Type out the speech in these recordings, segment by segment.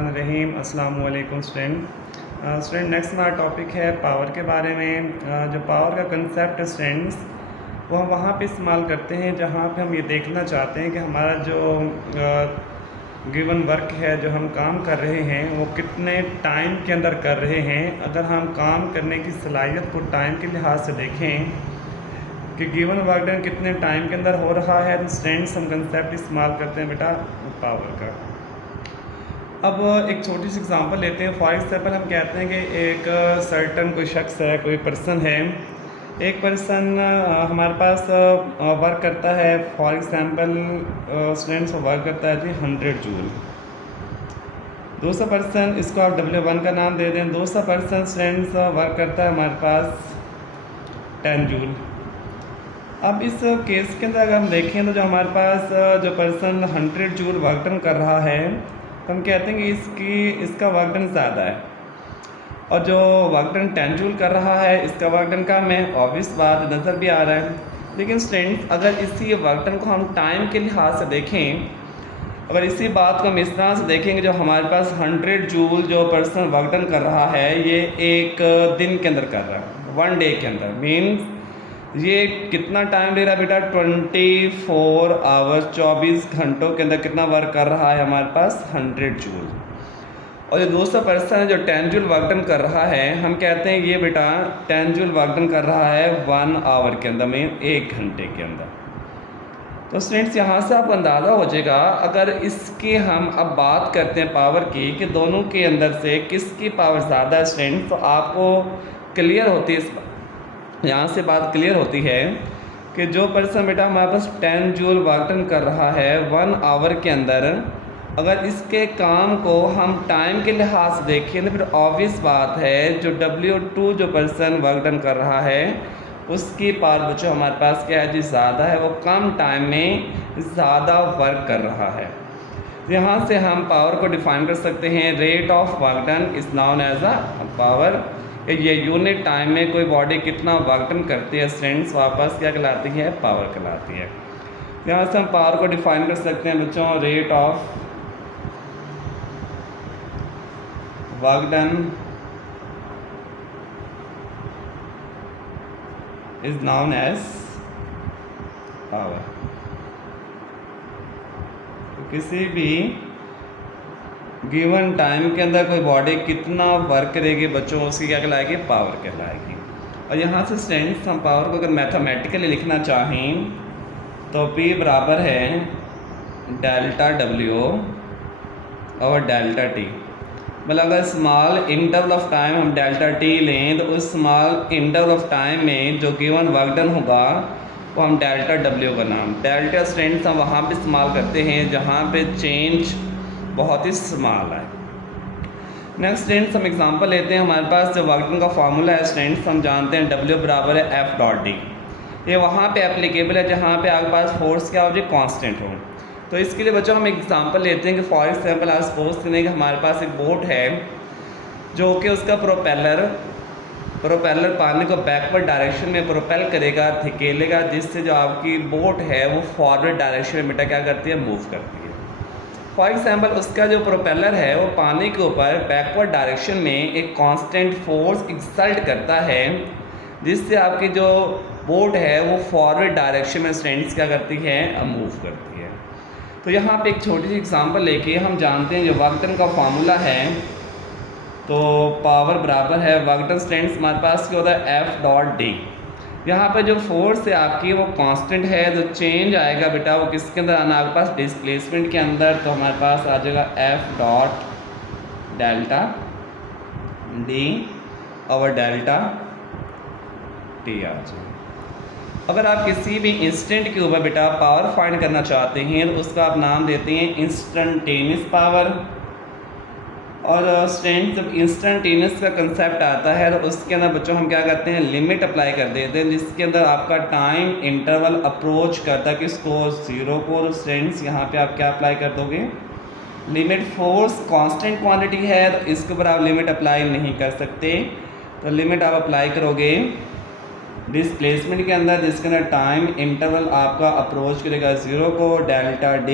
बिस्मिल्लाहिर्रहमानिर्रहीम। अस्सलामु अलैकुम स्टूडेंट। नेक्स्ट हमारा टॉपिक है पावर के बारे में। जो पावर का कंसेप्ट है स्टूडेंट्स, वो हम वहाँ पे इस्तेमाल करते हैं जहाँ पे हम ये देखना चाहते हैं कि हमारा जो गिवन वर्क है, जो हम काम कर रहे हैं, वो कितने टाइम के अंदर कर रहे हैं। अगर हम काम करने की सलाहियत को टाइम के लिहाज से देखें कि गिवन वर्क डन कितने टाइम के अंदर हो रहा है, तो स्टूडेंट्स हम कंसेप्ट इस्तेमाल करते हैं बेटा पावर का। अब एक छोटी सी एग्जांपल लेते हैं। फॉर एग्जांपल हम कहते हैं कि एक सर्टन कोई शख्स है, कोई पर्सन है। एक पर्सन हमारे पास वर्क करता है। फॉर एग्जांपल स्टूडेंट्स वर्क करता है जी 100 जूल। दूसरा पर्सन, इसको आप W1 का नाम दे दें। दूसरा पर्सन स्टूडेंट्स वर्क करता है हमारे पास 10 जूल। अब इस केस के अंदर अगर हम देखें तो जो हमारे पास जो पर्सन 100 जूल वर्क डन कर रहा है, तो हम कहते हैं कि इसका वर्क डन ज़्यादा है। और जो वर्क डन 10 जूल कर रहा है, इसका वर्क डन कम है। ऑब्वियस बात नज़र भी आ रहा है। लेकिन स्टूडेंट्स अगर इसी वर्क डन को हम टाइम के लिहाज से देखें, अगर इसी बात को हम इस तरह से देखेंगे, जो हमारे पास 100 जूल जो पर्सन वर्क डन कर रहा है, ये एक दिन के अंदर कर रहा है, 1 डे के अंदर। मीन्स ये कितना टाइम ले रहा है बेटा? 24 आवर्स, 24 घंटों के अंदर कितना वर्क कर रहा है हमारे पास? 100 जूल। और जो दूसरा पर्सन है जो 10 जूल वर्क डन कर रहा है, हम कहते हैं ये बेटा 10 जूल वर्क डन कर रहा है 1 आवर के अंदर, में 1 घंटे के अंदर। तो स्टूडेंट्स यहाँ से आपको अंदाज़ा हो जाएगा, अगर इसकी हम अब बात करते हैं पावर की, कि दोनों के अंदर से किसकी पावर ज़्यादा है स्टूडेंट, तो आपको क्लियर होती है, यहाँ से बात क्लियर होती है कि जो पर्सन बेटा हमारे पास 10 जूल वर्क डन कर रहा है 1 आवर के अंदर, अगर इसके काम को हम टाइम के लिहाज से देखें तो फिर ऑब्वियस बात है जो W2 जो पर्सन वर्क डन कर रहा है, उसकी पावर बच्चों हमारे पास क्या है जी? ज़्यादा है। वो कम टाइम में ज़्यादा वर्क कर रहा है। यहाँ से हम पावर को डिफाइन कर सकते हैं। Rate of work done is known as a power. ये यूनिट टाइम में कोई बॉडी कितना वर्क डन करती है स्टूडेंट्स, वापस क्या कहलाती है? पावर कहलाती है। यहाँ से हम पावर को डिफाइन कर सकते हैं बच्चों। Rate of work done is known as power. तो किसी भी गिवन टाइम के अंदर कोई बॉडी कितना वर्क करेगी बच्चों, उसकी क्या कहलाएगी? पावर कहलाएगी। और यहाँ से स्टूडेंट्स हम पावर को अगर मैथमेटिकली लिखना चाहें तो P बराबर है डेल्टा W और डेल्टा T। मतलब अगर स्मॉल इंटरवल ऑफ टाइम हम डेल्टा T लें, तो उस स्मॉल इंटरवल ऑफ टाइम में जो गिवन वर्क डन होगा वो हम डेल्टा W का नाम, डेल्टा स्टूडेंट्स हम वहाँ पे इस्तेमाल करते हैं जहाँ पे चेंज बहुत ही स्मॉल है। नेक्स्ट स्टूडेंट्स हम एग्जांपल लेते हैं। हमारे पास जो वर्क डन का फार्मूला है स्टूडेंट्स, हम जानते हैं W बराबर है F डॉट D। ये वहाँ पे एप्लीकेबल है जहाँ पे आपके पास फोर्स क्या हो जाए? कांस्टेंट हो। तो इसके लिए बच्चों हम एग्जांपल लेते हैं कि फॉर एग्जांपल आज सपोज करें कि हमारे पास एक बोट है जो कि उसका प्रोपेलर पानी को बैकवर्ड डायरेक्शन में प्रोपेल करेगा, धकेलेगा, जिससे जो आपकी बोट है वो फॉरवर्ड डायरेक्शन में बेटा क्या करती है? मूव करती है। फॉर एग्जांपल उसका जो प्रोपेलर है वो पानी के ऊपर बैकवर्ड डायरेक्शन में एक कांस्टेंट फोर्स एक्सर्ट करता है, जिससे आपकी जो बोट है वो फॉरवर्ड डायरेक्शन में स्टूडेंट्स क्या करती है? मूव करती है। तो यहाँ पे एक छोटी सी एग्जांपल लेके हम जानते हैं जो वर्क डन का फार्मूला है, तो पावर बराबर है वर्क डन स्टूडेंट्स हमारे पास क्या होता है? F dot D। यहाँ पे जो फोर्स है आपकी वो कांस्टेंट है, तो चेंज आएगा बेटा वो किसके अंदर आना? आपके पास डिस्प्लेसमेंट के अंदर। तो हमारे पास आ जाएगा F डॉट डेल्टा D और डेल्टा T आ जाएगा। अगर आप किसी भी इंस्टेंट के ऊपर बेटा पावर फाइंड करना चाहते हैं तो उसका आप नाम देते हैं इंस्टेंटेनियस पावर। और स्टूडेंट जब इंस्टेंटेनियस का कंसेप्ट आता है तो उसके अंदर बच्चों हम क्या करते हैं? लिमिट अप्लाई कर देते हैं, जिसके अंदर आपका टाइम इंटरवल अप्रोच करता है किसको? 0 को। तो स्टूडेंट्स यहाँ पे आप क्या अप्लाई कर दोगे? लिमिट। फोर्स कांस्टेंट क्वांटिटी है तो इसके ऊपर आप लिमिट अप्लाई नहीं कर सकते, तो लिमिट आप अप्लाई करोगे डिस्प्लेसमेंट के अंदर, जिसके अंदर टाइम इंटरवल आपका अप्रोच करेगा 0 को, डेल्टा D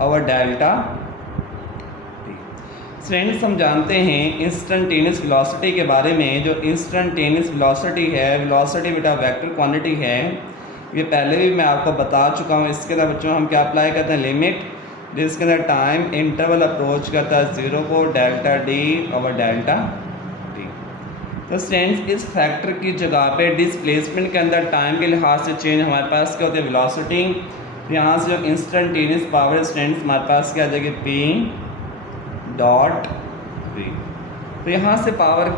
और डेल्टा T। स्टूडेंट्स हम जानते हैं इंस्टेंटेनियस वेलोसिटी के बारे में। जो इंस्टेंटेनियस वेलोसिटी है, वेलोसिटी बेटा वेक्टर क्वांटिटी है, ये पहले भी मैं आपको बता चुका हूँ। इसके अंदर बच्चों हम क्या अप्लाई करते हैं, लिमिट, जिसके अंदर टाइम इंटरवल अप्रोच करता है 0 को, delta D over delta T. तो स्टूडेंट्स इस फैक्टर की जगह पे डिस्प्लेसमेंट के अंदर टाइम के लिहाज से चेंज हमारे पास क्या होती है, वेलोसिटी। यहाँ से जो इंस्टेंटेनियस पावर स्टूडेंट्स हमारे पास क्या आ जाएगी, पी डॉट वी। तो यहाँ से पावर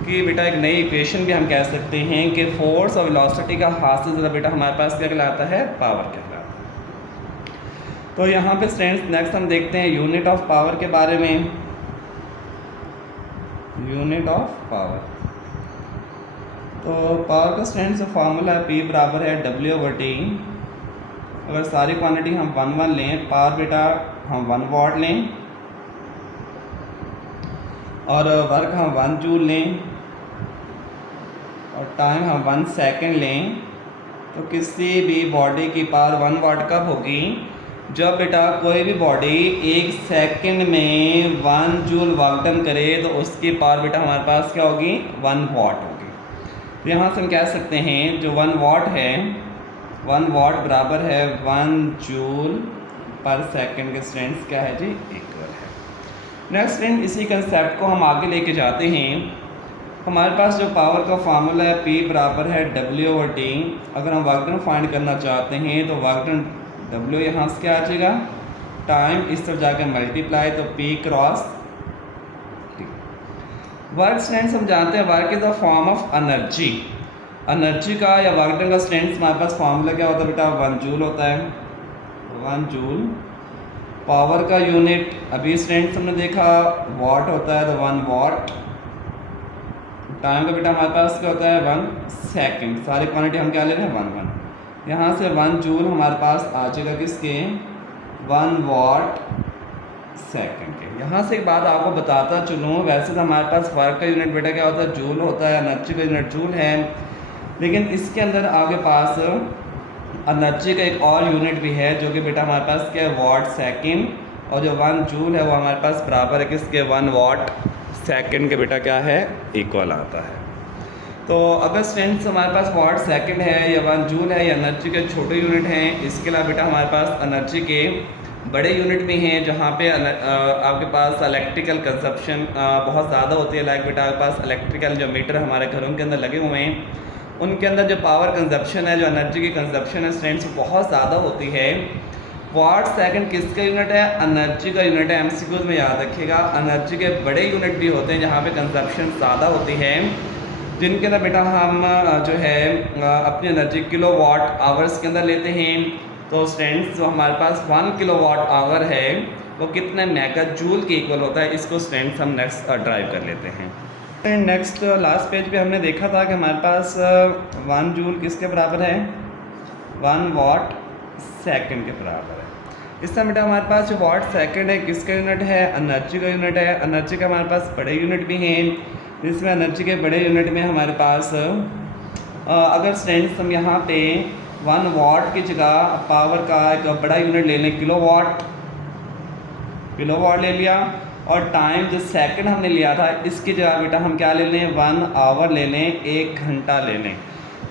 की बेटा एक नई इक्वेशन भी हम कह सकते हैं कि फोर्स और वेलोसिटी का हासिल ज़रा बेटा हमारे पास क्या कहलाता है, पावर कहलाता है। तो यहाँ पे स्टूडेंट्स नेक्स्ट हम देखते हैं यूनिट ऑफ पावर के बारे में। यूनिट ऑफ पावर, तो पावर का स्टूडेंट्स जो फार्मूला है P बराबर है W/T। अगर सारी क्वांटिटी हम 1 लें, पावर बेटा हम 1 वाट लें और वर्क हम 1 जूल लें और टाइम हम 1 सेकेंड लें, तो किसी भी बॉडी की पावर 1 वाट कब होगी, जब बेटा कोई भी बॉडी 1 सेकेंड में 1 जूल वर्क डन करे तो उसकी पावर बेटा हमारे पास क्या होगी, 1 वाट होगी। तो यहाँ से हम कह सकते हैं जो 1 वाट है, 1 वाट बराबर है 1 जूल पर सेकेंड के स्टूडेंट्स क्या है जी, इक्वल है। नेक्स्ट स्टूडेंट इसी कंसेप्ट को हम आगे लेके जाते हैं। हमारे पास जो पावर का फार्मूला है P बराबर है W/T। अगर हम वर्क डन फाइंड करना चाहते हैं तो वर्क डन W यहाँ से क्या आ जाएगा, टाइम इस तरफ जाकर मल्टीप्लाई, तो P cross T। Work students हम जानते हैं work is a form of energy. Energy का या वर्क डन का स्टूडेंट्स हमारे पास फार्मूला क्या होता है बेटा, 1 जूल होता है। 1 जूल पावर का यूनिट अभी स्टूडेंट्स हमने देखा वाट होता है, तो 1 वाट। टाइम का बेटा हमारे पास क्या होता है, 1 सेकेंड। सारी क्वांटिटी हम क्या ले रहे हैं, 1 यहाँ से 1 जूल हमारे पास आ जाएगा किसके, 1 वाट सेकेंड के। यहाँ से एक बात आपको बताता चलूँ, वैसे तो हमारे पास वर्क का यूनिट बेटा क्या होता है, जूल होता है, एनर्जी का यूनिट जूल है, लेकिन इसके अंदर आपके पास एनर्जी का एक और यूनिट भी है जो कि बेटा हमारे पास क्या है, वाट सेकेंड। और जो 1 जूल है वो हमारे पास बराबर है किसके, 1 वाट सेकेंड के बेटा क्या है, इक्वल आता है। तो अगर स्टूडेंट्स हमारे पास वाट सेकेंड है या 1 जूल है या एनर्जी के छोटे यूनिट हैं, इसके अलावा बेटा हमारे पास एनर्जी के बड़े यूनिट भी हैं जहाँ पे आपके पास इलेक्ट्रिकल कंजप्शन बहुत ज़्यादा होती है। लाइक बेटा आपके पास इलेक्ट्रिकल जो मीटर हमारे घरों के अंदर लगे हुए हैं, उनके अंदर जो पावर कंजप्शन है, जो एनर्जी की कंजप्शन है स्टूडेंट्स बहुत ज़्यादा होती है। वाट सेकंड किसका यूनिट है, एनर्जी का यूनिट है। एमसीक्यूज में याद रखिएगा, एनर्जी के बड़े यूनिट भी होते हैं जहाँ पे कंजप्शन ज़्यादा होती है, जिनके अंदर बेटा हम जो है अपनी एनर्जी किलो वाट आवर्स के अंदर लेते हैं। तो स्टूडेंट्स जो हमारे पास 1 किलो वाट आवर है वो कितने मेगा जूल के इक्वल होता है, इसको स्टूडेंट्स हम नेक्स्ट ड्राइव कर लेते हैं। नेक्स्ट लास्ट पेज पे हमने देखा था कि हमारे पास 1 जूल किसके बराबर है, 1 वाट सेकंड के बराबर है। इस तरह बेटा हमारे पास जो वाट सेकंड है किसका यूनिट है, एनर्जी का यूनिट है। एनर्जी का हमारे पास बड़े यूनिट भी हैं, जिसमें एनर्जी के बड़े यूनिट में हमारे पास अगर स्टूडेंट्स हम यहाँ पे 1 वाट की जगह पावर का एक बड़ा यूनिट ले लें, किलो वाट ले लिया, और टाइम जो सेकंड हमने लिया था इसकी जगह बेटा हम क्या ले लें, 1 आवर ले लें, 1 घंटा ले लें।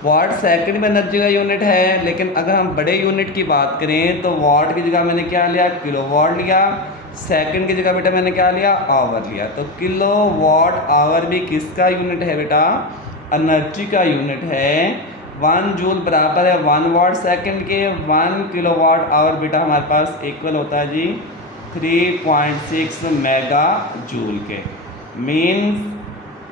वाट सेकंड में एनर्जी का यूनिट है, लेकिन अगर हम बड़े यूनिट की बात करें तो वाट की जगह मैंने क्या लिया, किलो वाट लिया। सेकंड की जगह बेटा मैंने क्या लिया, आवर लिया। तो किलो वाट आवर भी किसका यूनिट है बेटा, एनर्जी का यूनिट है। 1 जूल बराबर है 1 वाट सेकंड के, 1 किलो वाट आवर बेटा हमारे पास इक्वल होता है जी 3.6 मेगा जूल के। मीन्स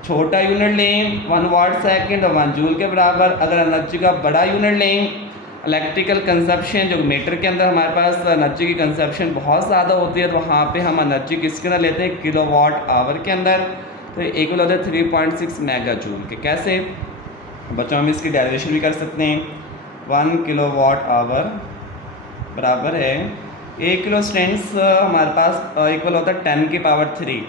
छोटा यूनिट लें 1 वाट सेकंड और 1 जूल के बराबर। अगर एनर्जी का बड़ा यूनिट लें, इलेक्ट्रिकल कंजप्शन जो मीटर के अंदर हमारे पास एनर्जी की कंजप्शन बहुत ज़्यादा होती है, तो वहाँ पे हम एनर्जी किसके अंदर लेते हैं, किलो वाट आवर के अंदर। तो इक्वल होता है 3.6 मेगा जूल के। कैसे बच्चों, हम इसकी डेरिवेशन भी कर सकते हैं। 1 किलो वाट आवर बराबर है 1 किलो स्टूडेंट्स हमारे पास इक्वल होता है 10 की पावर 3।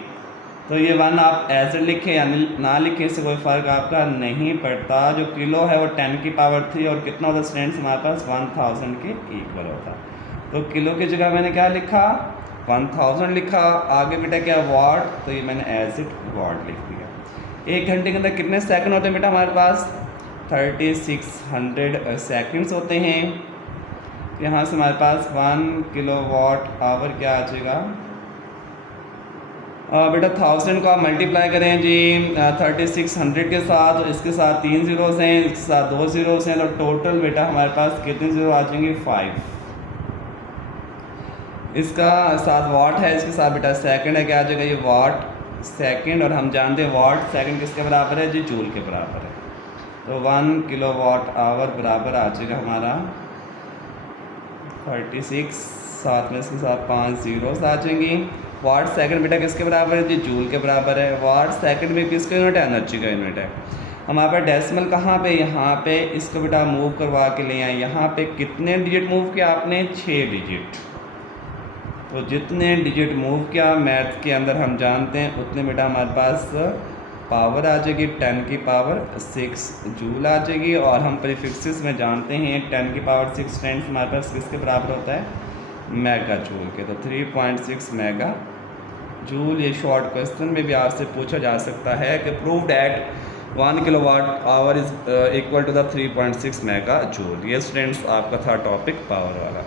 तो ये 1 आप ऐसे लिखें या ना लिखें, इससे कोई फ़र्क आपका नहीं पड़ता। जो किलो है वो 10 की पावर 3 और कितना होता है स्टूडेंट्स हमारे पास 1000 के इक्वल होता है। तो किलो की जगह मैंने क्या लिखा, 1000 लिखा, आगे बेटा क्या वाट, तो ये मैंने एज इट वाट लिख दिया। 1 घंटे के अंदर कितने सेकंड होते हैं बेटा हमारे पास? 3600 सेकंड्स होते हैं। यहाँ से हमारे पास 1 किलोवाट आवर क्या आ जाएगा? बेटा 1000 को आप मल्टीप्लाई करें जी 3600 के साथ, इसके साथ 3 ज़ीरोज़ हैं, इसके साथ 2 ज़ीरोज़ हैं, तो टोटल बेटा हमारे पास कितने ज़ीरो आ जाएंगे? 5। इसका साथ वाट है, इसके साथ बेटा सेकंड है, क्या आ जाएगा? ये वाट सेकंड, और हम जानते हैं वाट सेकंड किसके बराबर है जी? जूल के बराबर है। तो 1 किलोवाट आवर बराबर आ जाएगा हमारा 36, साथ में इसके साथ 5 ज़ीरोज़ आ जाएंगी। वाट सेकंड बेटा किसके बराबर है जी? जूल के बराबर है। वाट सेकंड में किसका यूनिट है? एनर्जी का यूनिट है। हमारे पास डेसिमल कहाँ पे? यहाँ पे। इसको बेटा मूव करवा के ले आए। यहाँ पे कितने डिजिट मूव किया आपने? 6 डिजिट। तो जितने डिजिट मूव किया मैथ के अंदर हम जानते हैं उतने बेटा हमारे पास पावर आ जाएगी 10 की पावर 6 जूल आ जाएगी। और हम प्रीफिक्सेस में जानते हैं 10 की पावर 6 टाइम्स हमारे पास किसके बराबर होता है? मेगा जूल के। तो 3.6 मेगा जूल। ये शॉर्ट क्वेश्चन में भी आपसे पूछा जा सकता है कि prove that 1 kilowatt hour is equal to the 3.6 mega joule. ये स्टूडेंट्स आपका था टॉपिक पावर वाला।